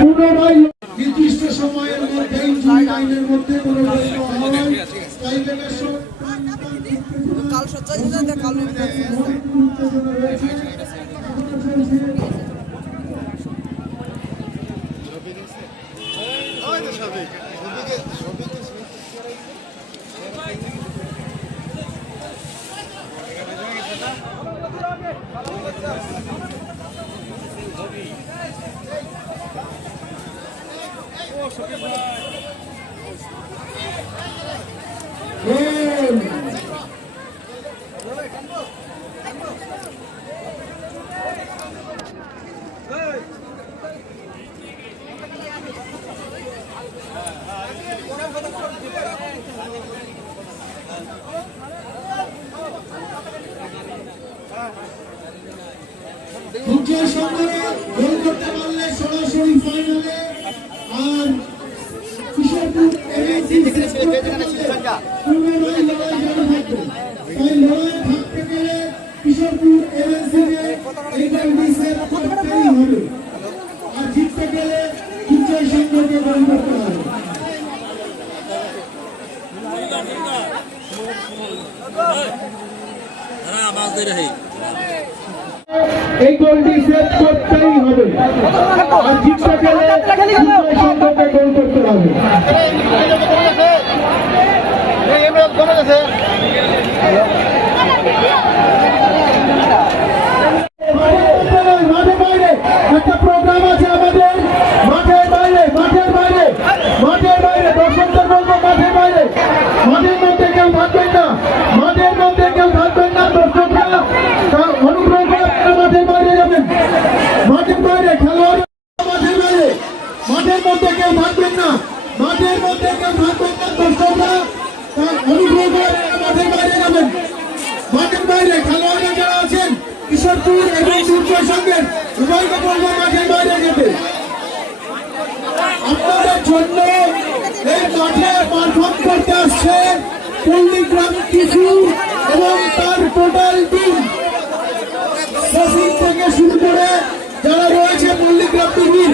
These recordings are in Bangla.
পুনরায় নির্দিষ্ট সময়ের মধ্যে ইনজুরি লাইনের মধ্যে কাল সজ্জা কাল বিজয় সঙ্গে গোল করতে পারলে সরাসরি ফাইনালে আর কিশোরপুর থাকতে গেলে কিশোরপুর করতেই হবে আর জিততে গেলে বিজয় সঙ্গে গোল করতে হবে। এই গোলটি সেভ করতেই হবে আর জিততে গেলে সঙ্গে গোল করতে হবে। মাঠে বাইরে একটা প্রোগ্রাম আছে আমাদের, মাঠের বাইরে দর্শকদের বলবো মাঠের বাইরে, মাঠের মধ্যে কেউ থাকবেন না, মাঠের মধ্যে কেউ থাকবেন না। দর্শকরা অনুগ্রহ করে মাঠের বাইরে যাবেন, মাঠের বাইরে খেলোয়াড় মাঠের মধ্যে কেউ থাকবেন না, মাঠের মধ্যে কেউ থাকবেন না। দর্শকরা অনুগ্রহ করে মাঠের বাইরে যাবেন, মাঠের বাইরে খেলোয়াড়রা যারা আছেন কিশোরপুর এবং দুর্গের সঙ্গে উভয়কে বলবো মাঠের বাইরে যেতে। আপনাদের জন্য এই মাঠে পারফর্ম করতে আসছে পল্লীগ্রাম টিভি এবং তার টোটাল টিম থেকে শুরু করে যারা রয়েছে পল্লীগ্রাম টিভি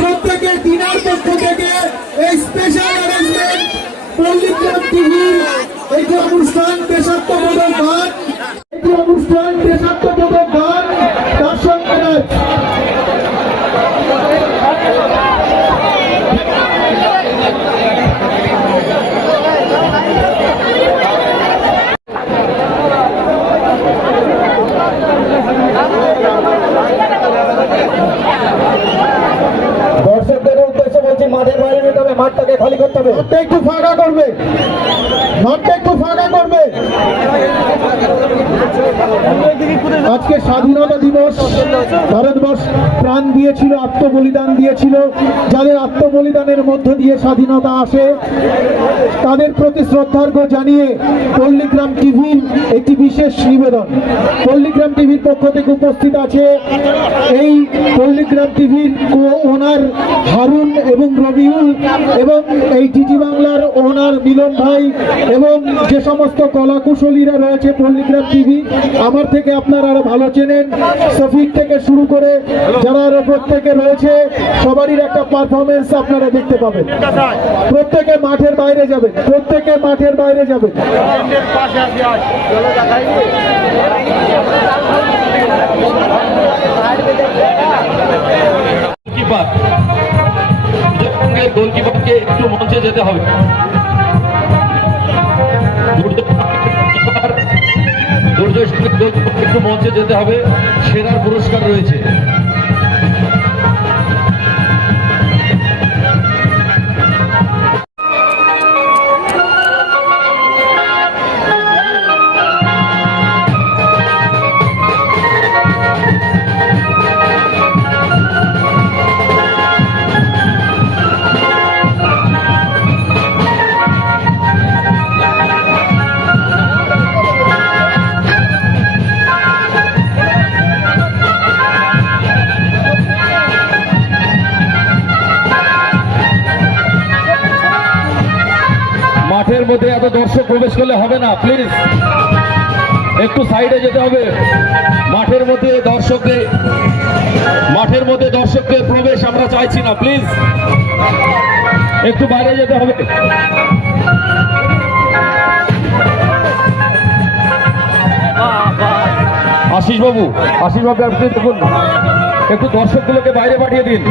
প্রত্যেকের দিনের পক্ষ থেকে এই স্পেশাল অ্যারেঞ্জমেন্ট পল্লীগ্রাম টিভির একটি অনুষ্ঠান দেশাত্মবোধক গান, তার সঙ্গে দর্শকদের উদ্দেশ্যে বলছি মাঠের বাইরে যেতে হবে, মাঠটাকে খালি করতে হবে, মাঠটা একটু ফাঁকা করবে, আজকে স্বাধীনতা দিবস, ভারতবর্ষ প্রাণ দিয়েছিল, আত্মবলিদান দিয়েছিল। যাদের আত্মবলিদানের মধ্য দিয়ে স্বাধীনতা আসে তাদের প্রতি শ্রদ্ধার্ঘ জানিয়ে পল্লীগ্রাম টিভির একটি বিশেষ নিবেদন। পল্লীগ্রাম টিভির পক্ষ থেকে উপস্থিত আছে এই পল্লীগ্রাম টিভির ওনার হারুন এবং রবিউল এবং এই জিটি বাংলার ওনার মিলন ভাই এবং যে সমস্ত কলাকুশলীরা রয়েছে পল্লীগ্রাম টিভি আমার থেকে আপনারা আরো ভালো চেনেন, শফিক থেকে শুরু করে যারা আরো প্রত্যেকে রয়েছে সবারই একটা পারফরমেন্স আপনারা দেখতে পাবেন। প্রত্যেকে মাঠের বাইরে যাবেন, গোলকিপারকে একটু মঞ্চে যেতে হবে, একটু মঞ্চে যেতে হবে, সেরার পুরস্কার রয়েছে। মাঠের মধ্যে এত দর্শক প্রবেশ করলে হবে না, প্লিজ। একটু সাইডে যেতে হবে। মাঠের মধ্যে দর্শকদের প্রবেশ আমরা চাইছি না, প্লিজ একটু বাইরে যেতে হবে। আশিস বাবু আপনি দেখুন, একটু দর্শকগুলোকে বাইরে পাঠিয়ে দিন।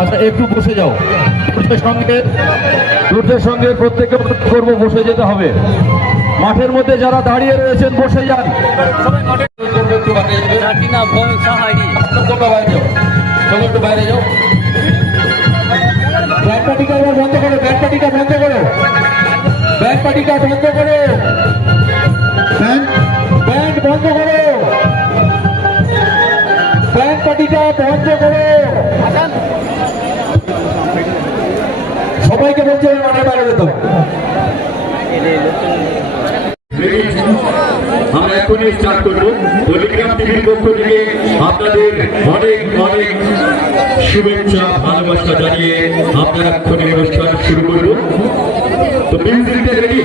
আচ্ছা একটু বসে যাও, দ্রুতের সঙ্গে প্রত্যেকে অনুরোধ করবো বসে যেতে হবে। মাঠের মধ্যে যারা দাঁড়িয়ে রয়েছেন বসে যান। একটু বাইরে যাও, চলো একটু বাইরে যাও। ব্যান্ড পার্টিটা বন্ধ করো, ব্যান্ড পার্টিটা বন্ধ করো, ব্যান্ড পার্টিটা বন্ধ করো, ব্যান্ড বন্ধ করো, ব্যান্ড পার্টিটা বন্ধ করো। সবাইকে বলছে মাঠে বাইরে যেতে হবে। আমরা এখনই স্টার্ট করবো। টেলিগ্রাম টিভির পক্ষ থেকে আপনাদের অনেক অনেক শুভেচ্ছা ভালোবাসা জানিয়ে আমরা এখনই অনুষ্ঠান শুরু করবো। তো মিউজিকটা রেডি।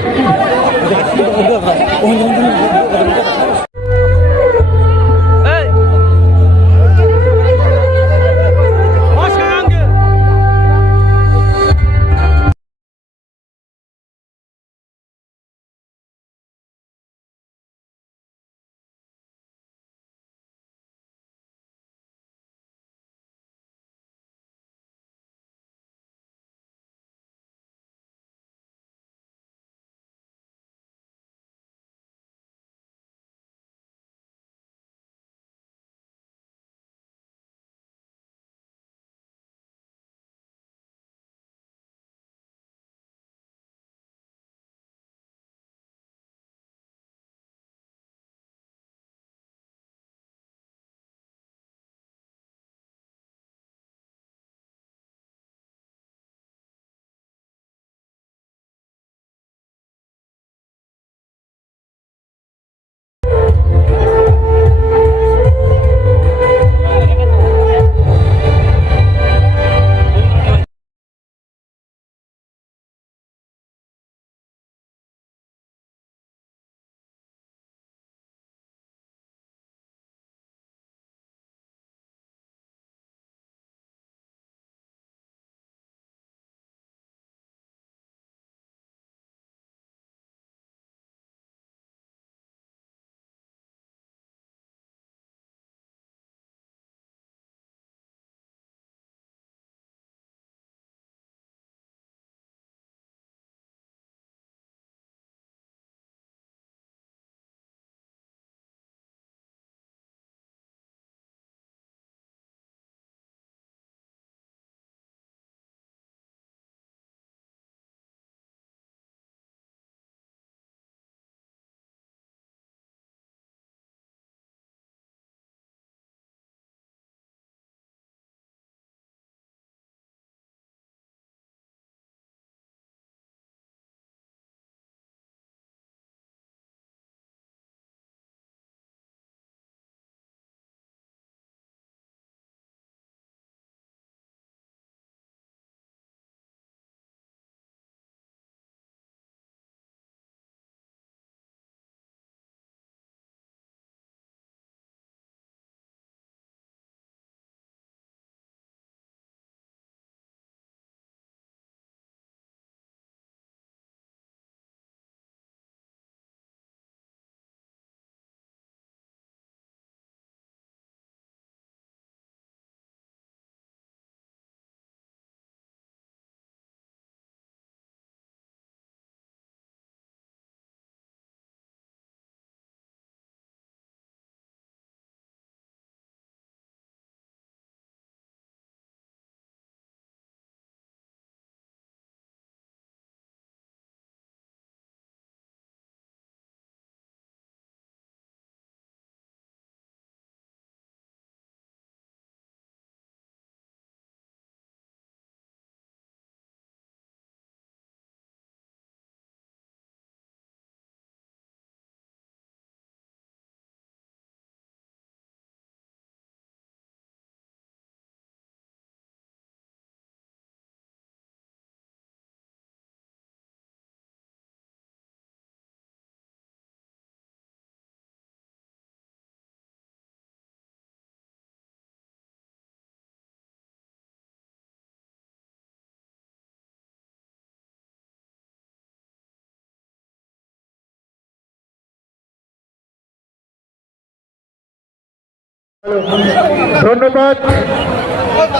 ধন্যবাদ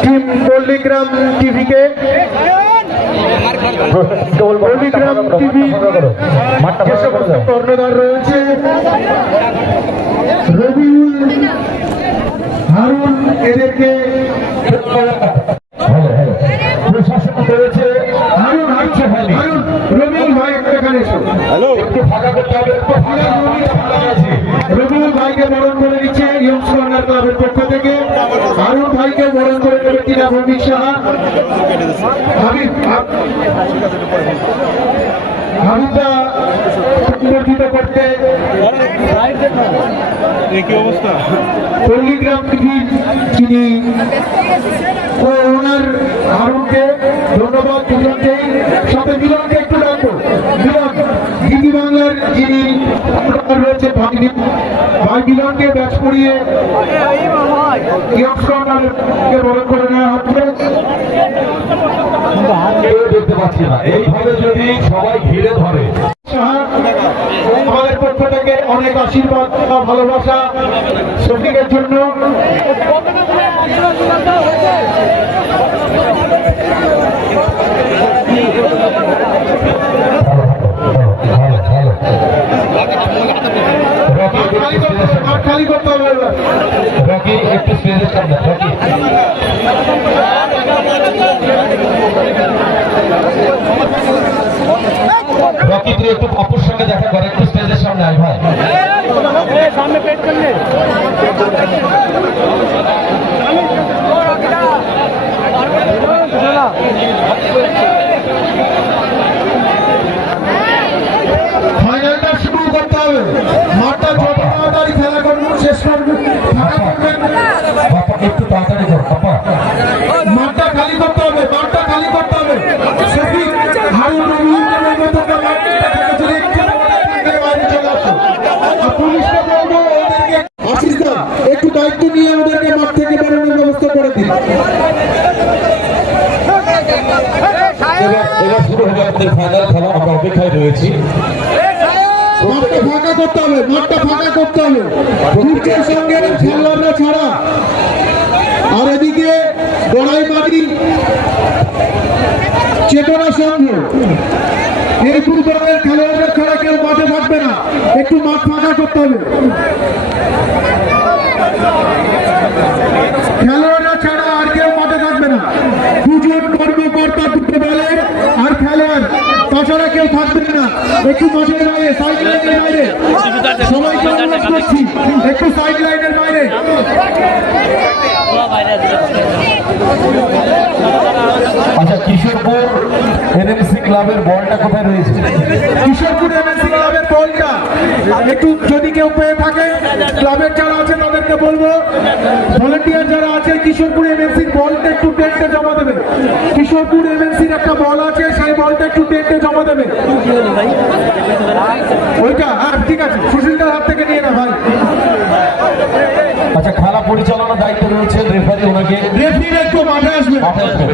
টিম পল্লীগ্রাম টিভিকে। পল্লীগ্রাম টিভি যে সমস্ত কর্ণধার রয়েছে, রবিউল, হারুন, এদেরকে প্রশাসন করেছে। হারুন, রবিউল ভাই এখানে এসো। একটু ফাঁকা করতে হবে। রবিউল ভাইকে বরণ করে নিচ্ছে ইয়ংস কর্নার ক্লাবের পক্ষ থেকে। হারুন ভাইকে বরণ করে নেবে কিনা ভৌমিক সাহা। হাবিবদা সংগঠিত করতে পল্লীগ্রাম টিভির যিনি ওনার হারুনকে ধন্যবাদ। দুজনকেই সাথে মিলনকে একটু ডাকবো। মিলন দিদি বাংলার যিনি রয়েছে ভাই মিলনকে ব্যাচ পড়িয়ে ইয়ংস কর্নারকে বরণ করে নেওয়া হচ্ছে। দেখতে পাচ্ছি না, এইভাবে যদি সবাই ঘিরে ধরে। আমাদের পক্ষ থেকে অনেক আশীর্বাদ বা ভালোবাসা শফিকের জন্য। খালি করতে হবে রকি একটু স্টেজের সামনে। রকি তুই একটু অপুর সঙ্গে দেখা করে, একটু স্টেজের সামনে আয় ভাই। सामने पेट कर ले ফাইনালটা শুরু করতে হবে। মাঠটা যত তাড়াতাড়ি খেলা করবেন শেষ করবেন। একটু তাড়াতাড়ি কর পাপা। মাঠটা খালি করতে হবে, মাঠটা খালি করতে হবে। শফিক, হারুন, রবিউলের মতো যদি একটু বাইরে চলে আসো। আর পুলিশকে বলবো ওদেরকে আশিসদা একটু দায়িত্ব নিয়ে ওদেরকে মাঠ থেকে বেরোনোর ব্যবস্থা করে দিন। এবার শুরু হবে আমাদের ফাইনাল খেলা, আমরা অপেক্ষায় রয়েছি। মাঠটা ফাঁকা করতে হবে, মাঠটা ফাঁকা করতে হবে। সূর্যের সঙ্গে খেলোয়াড়রা ছাড়া। আর এদিকে গড়াইমাটি চেতনা সংঘ, এই ফুটবলের খেলোয়াড়রা ছাড়া কেউ মাঠে থাকবে না। একটু মাঠ ফাঁকা করতে হবে। খেলোয়াড়রা ছাড়া আর কেউ মাঠে থাকবে না। দুজন কর্মকর্তা, দুটো দলের আর খেলোয়াড়, তাছাড়া কেউ থাকবে না। একটু মাঠের বাইরে, সাইড লাইনের বাইরে সবাইকে অনুরোধ করছি, একটু সাইড লাইনের বাইরে। আচ্ছা, কিশোরপুর এনএমসি ক্লাবের বলটা কোথায় রয়েছে? কিশোরপুর এমএসসি ক্লাবের বলটা একটু যদি কেউ পেয়ে থাকে, ক্লাবের যারা আছে তাদেরকে বলবো, ভলেন্টিয়ার যারা আছে কিশোরপুর এমএসসির বলটা একটু টেন্টে জমা দেবে। কিশোরপুর এমএসসির একটা বল আছে, সেই বলটা একটু টেন্টে জমা দেবে। ওইটা হ্যাঁ ঠিক আছে, সুশীলদার হাত থেকে নিয়ে না ভাই। আচ্ছা, খেলা পরিচালনার দায়িত্ব রয়েছে রেফারি, ওনাকে রেফারি একটু মাঠে আসবে। মাঠে আসবে।